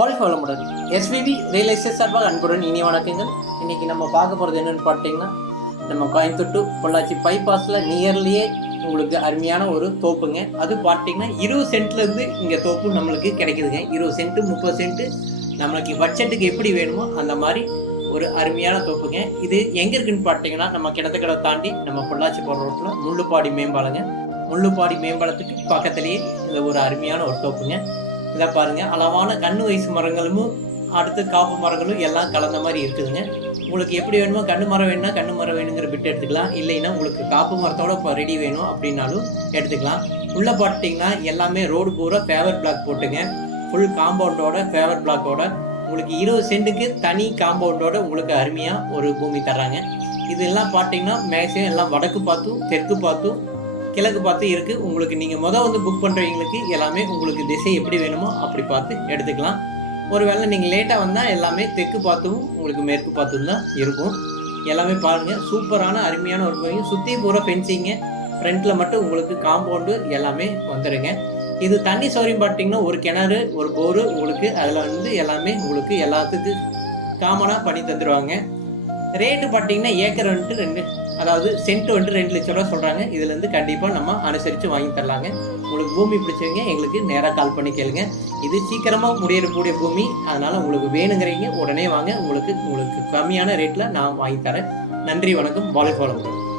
வாழ்க வளமுடன். SPB real estate சார்பாக அன்புடன் இனி வணக்கங்கள். இன்னைக்கு நம்ம பார்க்க போகிறது என்னென்னு பார்த்தீங்கன்னா நம்ம கோயம்புத்தூர் பொள்ளாச்சி பைபாஸில் நியர்லியே உங்களுக்கு அருமையான ஒரு தோப்புங்க. அது பார்த்தீங்கன்னா இருபது சென்ட்லேருந்து இங்கே தோப்பு நம்மளுக்கு கிடைக்குதுங்க. இருபது சென்ட்டு முப்பது சென்ட்டு நம்மளுக்கு பட்ஜெட்டுக்கு எப்படி வேணுமோ அந்த மாதிரி ஒரு அருமையான தோப்புங்க. இது எங்கே இருக்குன்னு பார்த்தீங்கன்னா நம்ம கிடத்துக்கடை தாண்டி நம்ம பொள்ளாச்சி போகிற ரோட்டில் முள்ளுப்பாடி மேம்பாலங்க. முள்ளுப்பாடி மேம்பாலத்துக்கு பக்கத்துலேயே இந்த ஒரு அருமையான ஒரு தோப்புங்க. இதை பாருங்க. அளவான கண்ணு வயசு மரங்களும் அடுத்து காப்பு மரங்களும் எல்லாம் கலந்த மாதிரி இருக்குதுங்க. உங்களுக்கு எப்படி வேணுமோ கண்ணு மரம் வேணும்னா கண்ணு மரம் வேணுங்கிற பிட்டு எடுத்துக்கலாம். இல்லைன்னா உங்களுக்கு காப்பு மரத்தோட இப்போ ரெடி வேணும் அப்படின்னாலும் எடுத்துக்கலாம். உள்ள பார்த்தீங்கன்னா எல்லாமே ரோடு பூரா ஃபேவர் பிளாக் போட்டுங்க. ஃபுல் காம்பவுண்டோட ஃபேவர் பிளாக்கோட உங்களுக்கு இருபது சென்ட்டுக்கு தனி காம்பவுண்டோட உங்களுக்கு அருமையாக ஒரு பூமி தர்றாங்க. இதெல்லாம் பார்த்தீங்கன்னா மேக்ஸிமம் எல்லாம் வடக்கு பார்த்தும் தெற்கு பார்த்தும் கிழக்கு பார்த்து இருக்கு. உங்களுக்கு நீங்க மொதல் வந்து புக் பண்றவங்களுக்கு எல்லாமே உங்களுக்கு திசை எப்படி வேணுமோ அப்படி பார்த்து எடுத்துக்கலாம். ஒருவேளை நீங்க லேட்டா வந்தா எல்லாமே தெற்கு பார்த்தும் உங்களுக்கு மேற்கு பார்த்தும் தான் இருக்கும். எல்லாமே பாருங்க. சூப்பரான அருமையான ஒரு கோயில். சுத்தி பூரா ஃபென்சிங்க ஃப்ரண்ட்ல மட்டும் உங்களுக்கு காம்பவுண்டு எல்லாமே வந்துடுங்க இது தண்ணி சௌரியம் பார்த்தீங்கன்னா ஒரு கிணறு ஒரு போரு உங்களுக்கு அதில் வந்து எல்லாமே உங்களுக்கு எல்லாத்துக்கும் காமனாக பண்ணி தந்துடுவாங்க ரேட்டு பார்த்தீங்கன்னா ஏக்கர் வந்துட்டு ரெண்டு அதாவது சென்ட் வந்துட்டு ரெண்டு லட்ச ரூபா சொல்கிறாங்க இதுலேருந்து கண்டிப்பாக நம்ம அனுசரித்து வாங்கி தரலாங்க. உங்களுக்கு பூமி பிடிச்சவங்க எங்களுக்கு நேராக கால் பண்ணி கேளுங்க. இது சீக்கிரமாக முடியக்கூடிய பூமி அதனால் உங்களுக்கு வேணுங்கிறீங்க உடனே வாங்க. உங்களுக்கு உங்களுக்கு கம்மியான ரேட்டில் நான் வாங்கி தரேன். நன்றி வணக்கம். வாழ்க்கை வளமுடன்.